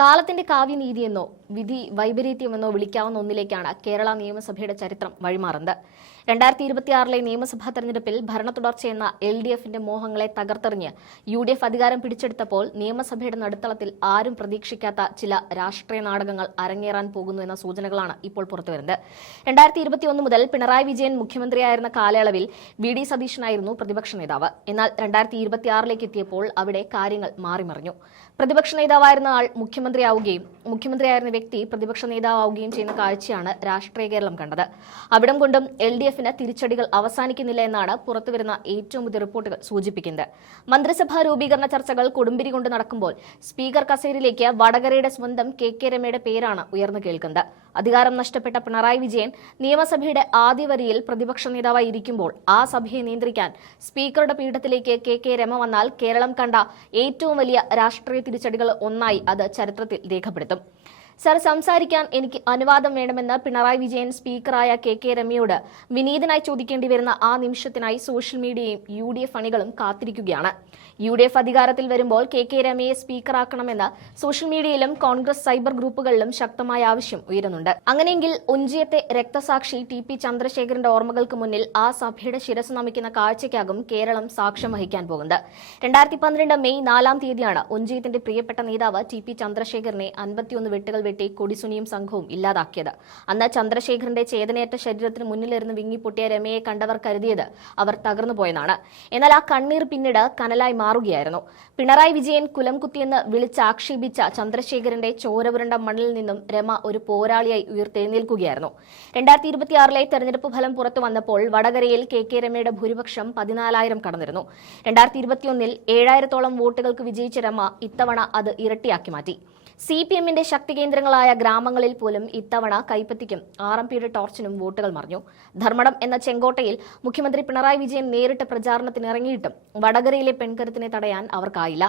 കാലത്തിന്റെ കാവ്യനീതിയെന്നോ വിധി വൈപരീത്യമെന്നോ വിളിക്കാവുന്ന ഒന്നിലേക്കാണ് കേരള നിയമസഭയുടെ ചരിത്രം വഴിമാറുന്നത്. 2026 നിയമസഭാ തെരഞ്ഞെടുപ്പിൽ ഭരണ തുടർച്ചയെന്ന LDFന്റെ മോഹങ്ങളെ തകർത്തെറിഞ്ഞ് UDF അധികാരം പിടിച്ചെടുത്തപ്പോൾ നിയമസഭയുടെ നടുത്തളത്തിൽ ആരും പ്രതീക്ഷിക്കാത്ത ചില രാഷ്ട്രീയ നാടകങ്ങൾ അരങ്ങേറാൻ പോകുന്നു എന്ന സൂചനകളാണ് ഇപ്പോൾ പുറത്തുവരുന്നത്. 2021 മുതൽ പിണറായി വിജയൻ മുഖ്യമന്ത്രിയായിരുന്ന കാലയളവിൽ VD സതീശനായിരുന്നു പ്രതിപക്ഷ നേതാവ്. എന്നാൽ 2026 എത്തിയപ്പോൾ അവിടെ കാര്യങ്ങൾ മാറിമറിഞ്ഞു. പ്രതിപക്ഷ നേതാവായിരുന്ന ആൾ മുഖ്യമന്ത്രിയായിരുന്ന വ്യക്തി പ്രതിപക്ഷ നേതാവുകയും ചെയ്യുന്ന കാഴ്ചയാണ് രാഷ്ട്രീയ കേരളം കണ്ടത്. അവിടം കൊണ്ടും LDFന് തിരിച്ചടികൾ അവസാനിക്കുന്നില്ല എന്നാണ് പുറത്തുവരുന്ന ഏറ്റവും പുതിയ റിപ്പോർട്ടുകൾ സൂചിപ്പിക്കുന്നത്. മന്ത്രിസഭാ രൂപീകരണ ചർച്ചകൾ കൊടുമ്പിരി കൊണ്ട് നടക്കുമ്പോൾ സ്പീക്കർ കസേരയിലേക്ക് വടകരയുടെ സ്വന്തം KK രമയുടെ പേരാണ് ഉയർന്നു കേൾക്കുന്നത്. അധികാരം നഷ്ടപ്പെട്ട പിണറായി വിജയൻ നിയമസഭയുടെ ആദ്യ വരിയിൽ പ്രതിപക്ഷ നേതാവായി ഇരിക്കുമ്പോൾ ആ സഭയെ നിയന്ത്രിക്കാൻ സ്പീക്കറുടെ പീഠത്തിലേക്ക് KK രമ വന്നാൽ കേരളം കണ്ട ഏറ്റവും വലിയ രാഷ്ട്രീയ തിരിച്ചടികൾ ഒന്നായി അത് ചരിത്രത്തിൽ രേഖപ്പെടുത്തും. സർ, സംസാരിക്കാൻ എനിക്ക് അനുവാദം വേണമെന്ന് പിണറായി വിജയൻ സ്പീക്കറായ KK രമയോട് വിനീതനായി ചോദിക്കേണ്ടി വരുന്ന ആ നിമിഷത്തിനായി സോഷ്യൽ മീഡിയയും UDF അണികളും കാത്തിരിക്കുകയാണ്. UDF അധികാരത്തിൽ വരുമ്പോൾ KK രമയെ സ്പീക്കറാക്കണമെന്ന് സോഷ്യൽ മീഡിയയിലും കോൺഗ്രസ് സൈബർ ഗ്രൂപ്പുകളിലും ശക്തമായ ആവശ്യം ഉയരുന്നുണ്ട്. അങ്ങനെയെങ്കിൽ ഒഞ്ചിയത്തെ രക്തസാക്ഷി TP ചന്ദ്രശേഖരന്റെ ഓർമ്മകൾക്ക് മുന്നിൽ ആ സഭയുടെ ശിരസ് നമിക്കുന്ന കാഴ്ചയ്ക്കാകും കേരളം സാക്ഷ്യം വഹിക്കാൻ പോകുന്നത്. 2012 മെയ് 4 തീയതിയാണ് ഒഞ്ചിയത്തിന്റെ പ്രിയപ്പെട്ട നേതാവ് TP ചന്ദ്രശേഖരനെ 51 വെട്ടുകൾ വെട്ടി കൊടിസുനിയും സംഘവും ഇല്ലാതാക്കിയത്. അന്ന് ചന്ദ്രശേഖരന്റെ ചേതനയേറ്റ ശരീരത്തിന് മുന്നിലിരുന്ന് വിങ്ങിപ്പൊട്ടിയ രമയെ കണ്ടവർ കരുതിയത് അവർ തകർന്നു പോയെന്നാണ്. എന്നാൽ ആ കണ്ണീർ പിന്നീട് കനലായി മാറുകയായിരുന്നു. പിണറായി വിജയൻ കുലം കുത്തിയെന്ന് വിളിച്ചാക്ഷേപിച്ച ചന്ദ്രശേഖരന്റെ ചോരപുരണ്ട മണ്ണിൽ നിന്നും രമ ഒരു പോരാളിയായി ഉയർത്തെഴുന്നേൽക്കുകയായിരുന്നു. 2026 തെരഞ്ഞെടുപ്പ് ഫലം പുറത്തു വന്നപ്പോൾ വടകരയിൽ KK രമയുടെ ഭൂരിപക്ഷം 14,000 കടന്നിരുന്നു. 2021 7,000-ഓളം വോട്ടുകൾക്ക് വിജയിച്ച രമ ഇത്തവണ അത് ഇരട്ടിയാക്കി മാറ്റി. CPMന്റെ ശക്തി കേന്ദ്രങ്ങളായ ഗ്രാമങ്ങളിൽ പോലും ഇത്തവണ കൈപ്പത്തിക്കും RMPയുടെ ടോർച്ചിനും വോട്ടുകൾ മറിഞ്ഞു. ധർമ്മടം എന്ന ചെങ്കോട്ടയിൽ മുഖ്യമന്ത്രി പിണറായി വിജയൻ നേരിട്ട് പ്രചാരണത്തിന് ഇറങ്ങിയിട്ടും വടകരയിലെ പെൺകരുത്തിനെ തടയാൻ അവർക്കായില്ല.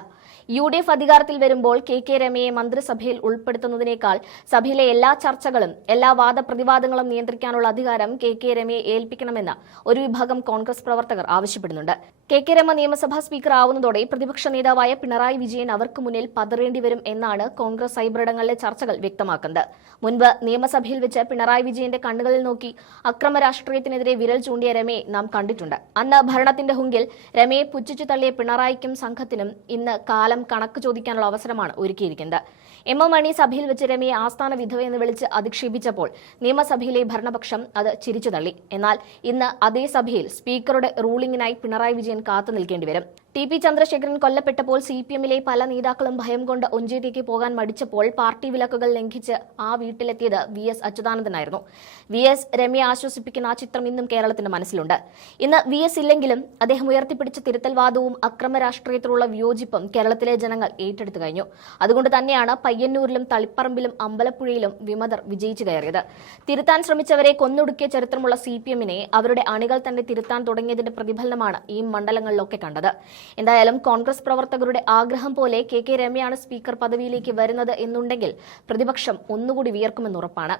UDF അധികാരത്തിൽ വരുമ്പോൾ KK രമയെ മന്ത്രിസഭയിൽ ഉൾപ്പെടുത്തുന്നതിനേക്കാൾ സഭയിലെ എല്ലാ ചർച്ചകളും എല്ലാ വാദപ്രതിവാദങ്ങളും നിയന്ത്രിക്കാനുള്ള അധികാരം KK രമയെ ഏൽപ്പിക്കണമെന്ന് ഒരു വിഭാഗം കോൺഗ്രസ് പ്രവർത്തകർ ആവശ്യപ്പെടുന്നുണ്ട്. KK രമ നിയമസഭാ സ്പീക്കർ ആവുന്നതോടെ പ്രതിപക്ഷ നേതാവായ പിണറായി വിജയൻ അവർക്ക് മുന്നിൽ പതറേണ്ടി വരും എന്നാണ് കോൺഗ്രസ് സൈബറിടങ്ങളിലെ ചർച്ചകൾ വ്യക്തമാക്കുന്നത്. മുൻപ് നിയമസഭയിൽ വെച്ച് പിണറായി വിജയന്റെ കണ്ണുകളിൽ നോക്കി അക്രമ രാഷ്ട്രീയത്തിനെതിരെ വിരൽ ചൂണ്ടിയ രമയെ നാം കണ്ടിട്ടുണ്ട്. അന്ന് ഭരണത്തിന്റെ ഹുങ്കിൽ രമയെ പുച്ഛിച്ചു തള്ളിയ പിണറായിക്കും സംഘത്തിനും ഇന്ന് കാലം കണക്ക് ചോദിക്കാനുള്ള അവസരമാണ് ഒരുക്കിയിരിക്കുന്നത്. M മണി സഭയിൽ വെച്ച് രമയെ ആസ്ഥാന വിധവയെന്ന് വിളിച്ച് അധിക്ഷേപിച്ചപ്പോൾ നിയമസഭയിലെ ഭരണപക്ഷം അത് ചിരിച്ചു തള്ളി. എന്നാൽ ഇന്ന് അതേ സഭയിൽ സ്പീക്കറുടെ റൂളിംഗിനായി പിണറായി വിജയൻ കാത്തു നിൽക്കേണ്ടി വരും. TP ചന്ദ്രശേഖരൻ കൊല്ലപ്പെട്ടപ്പോൾ CPMലെ പല നേതാക്കളും ഭയം കൊണ്ട് ഒഞ്ചിയത്തേക്ക് പോകാൻ മടിച്ചപ്പോൾ പാർട്ടി വിലക്കുകൾ ലംഘിച്ച് ആ വീട്ടിലെത്തിയത് VS അച്യുതാനന്ദനായിരുന്നു. VS രമയെ ആശ്വസിപ്പിക്കുന്ന ആ ചിത്രം ഇന്നും കേരളത്തിന്റെ മനസ്സിലുണ്ട്. ഇന്ന് VS ഇല്ലെങ്കിലും അദ്ദേഹം ഉയർത്തിപ്പിടിച്ച തിരുത്തൽവാദവും അക്രമ രാഷ്ട്രീയത്തിലുള്ള വിയോജിപ്പും കേരളത്തിലെ ജനങ്ങൾ ഏറ്റെടുത്തു കഴിഞ്ഞു. അതുകൊണ്ട് തന്നെയാണ് പയ്യന്നൂരിലും തളിപ്പറമ്പിലും അമ്പലപ്പുഴയിലും വിമതർ വിജയിച്ചു കയറിയത്. തിരുത്താൻ ശ്രമിച്ചവരെ കൊന്നൊടുക്കിയ ചരിത്രമുള്ള CPMനെ അവരുടെ അണികൾ തന്നെ തിരുത്താൻ തുടങ്ങിയതിന്റെ പ്രതിഫലനമാണ് ഈ മണ്ഡലങ്ങളിലൊക്കെ കണ്ടത്. എന്തായാലും കോൺഗ്രസ് പ്രവർത്തകരുടെ ആഗ്രഹം പോലെ KK രമയാണ് സ്പീക്കർ പദവിയിലേക്ക് വരുന്നത് എന്നുണ്ടെങ്കിൽ പ്രതിപക്ഷം ഒന്നുകൂടി വിയർക്കുമെന്നുറപ്പാണ്.